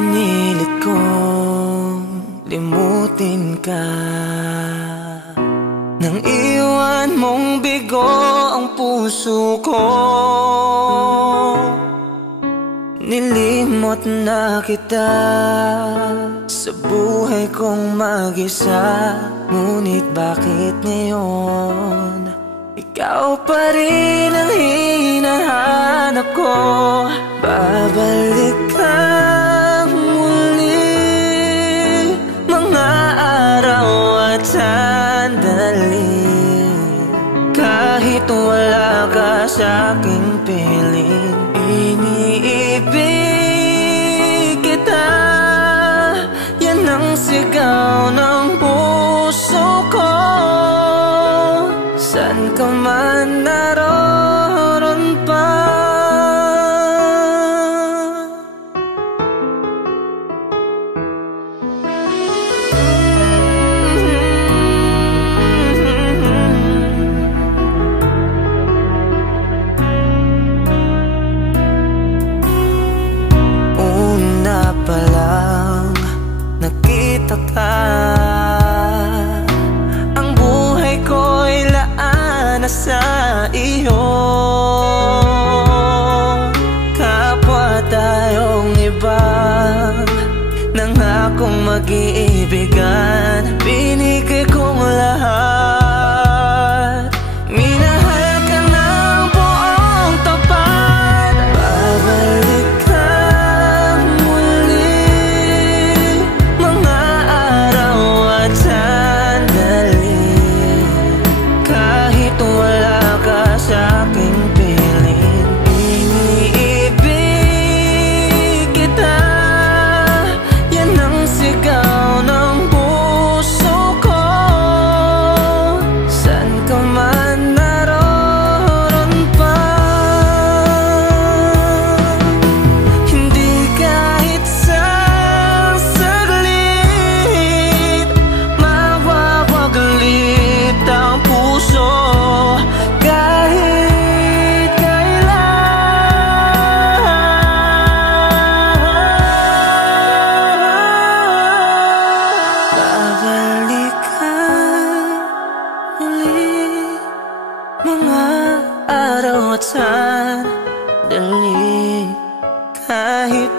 Pinilit kong limutin ka, nang iwan mong bigo ang puso ko. Nilimot na kita sa buhay kong mag-isa, ngunit bakit ngayon ikaw pa rin ang hinahanap ko? Babalik kang muli, mga araw at sandali, kahit wala ka sa'king piling. Iniibig kita, yan ang sigaw ng puso ko. San ka man naroon pa, una pa lang nakita ka, ang buhay ko'y laan na sa iyo. Kapwa tayong iba, nangakong mag-iibigan, binigay kong lahat, minahal ka ng buong tapat. Babalik kang muli, mga araw at sandali, kahit wala ka sa'king piling. Iniibig kita, yan ang sigaw ng puso ko. San ka man naroon pa, hindi kahit sa saglit mawawaglit ang puso, kahit kailan. Babalik ka muli, mga araw at sandali, kahit